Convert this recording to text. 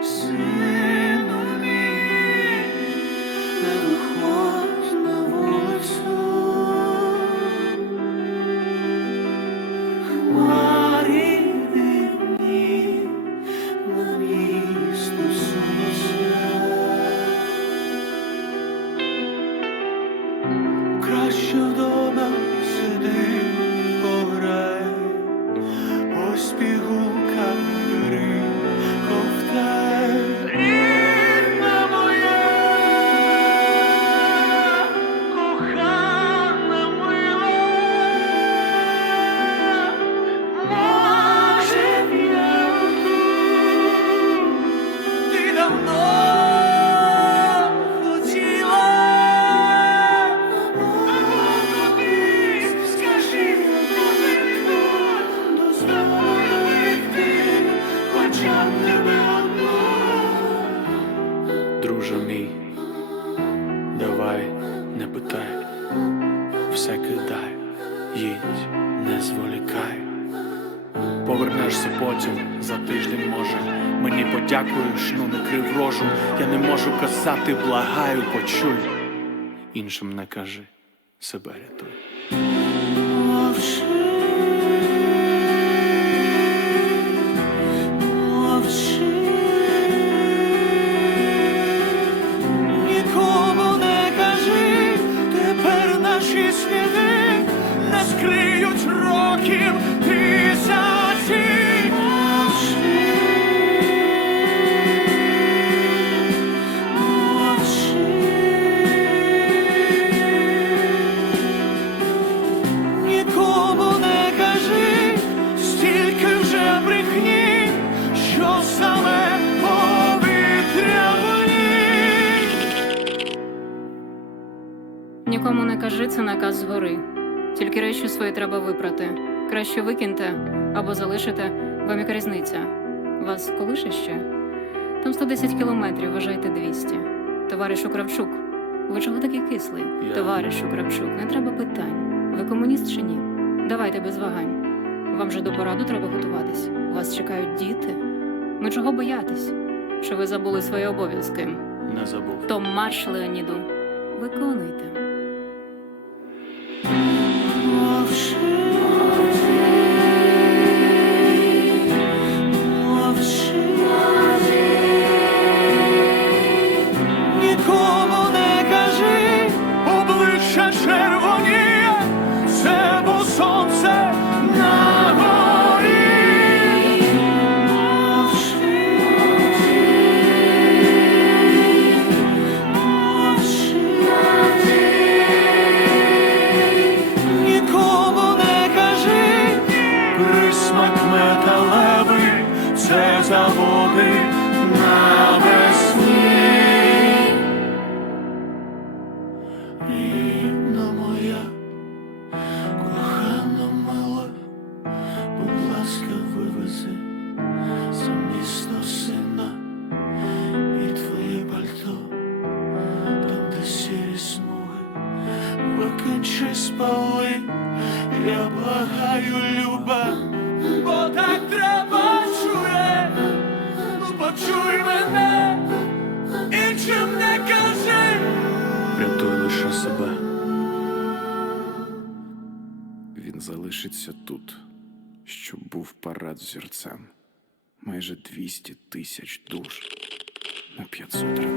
是。Друже мій, давай не питай, все кидай, їдь, не зволікай. Повернешся потім за тиждень, може. Мені подякуєш, ну не крив рожу. Я не можу казати, благаю, почуй. Іншим не кажи, себе рятуй. Наші сліди не років Нікому не кажи, це наказ згори. Тільки речі свої треба випрати. Краще викиньте або залишите, вам яка різниця. Вас колише ще? Там 110 кілометрів, вважайте 200. Товаришу Кравчук, ви чого такий кислий? Я- Товаришу Кравчук, не треба питань. Ви комуніст чи ні? Давайте без вагань. Вам же до пораду треба готуватись. Вас чекають діти. Ну чого боятись? Чи ви забули свої обов'язки? Не забув. То марш, Леоніду, виконуйте. Металевий, це заводи на. Рідна моя, кохана мила, будь ласка, вивези за місто сина і твоє пальто, там, де сірі смуги. Викинчи спали, я благаю, люба, почуй мене, іншим не кажи. Рятуй лише себе. Він залишиться тут, щоб був парад зірцем. Майже 200 тисяч душ на 500 рентген.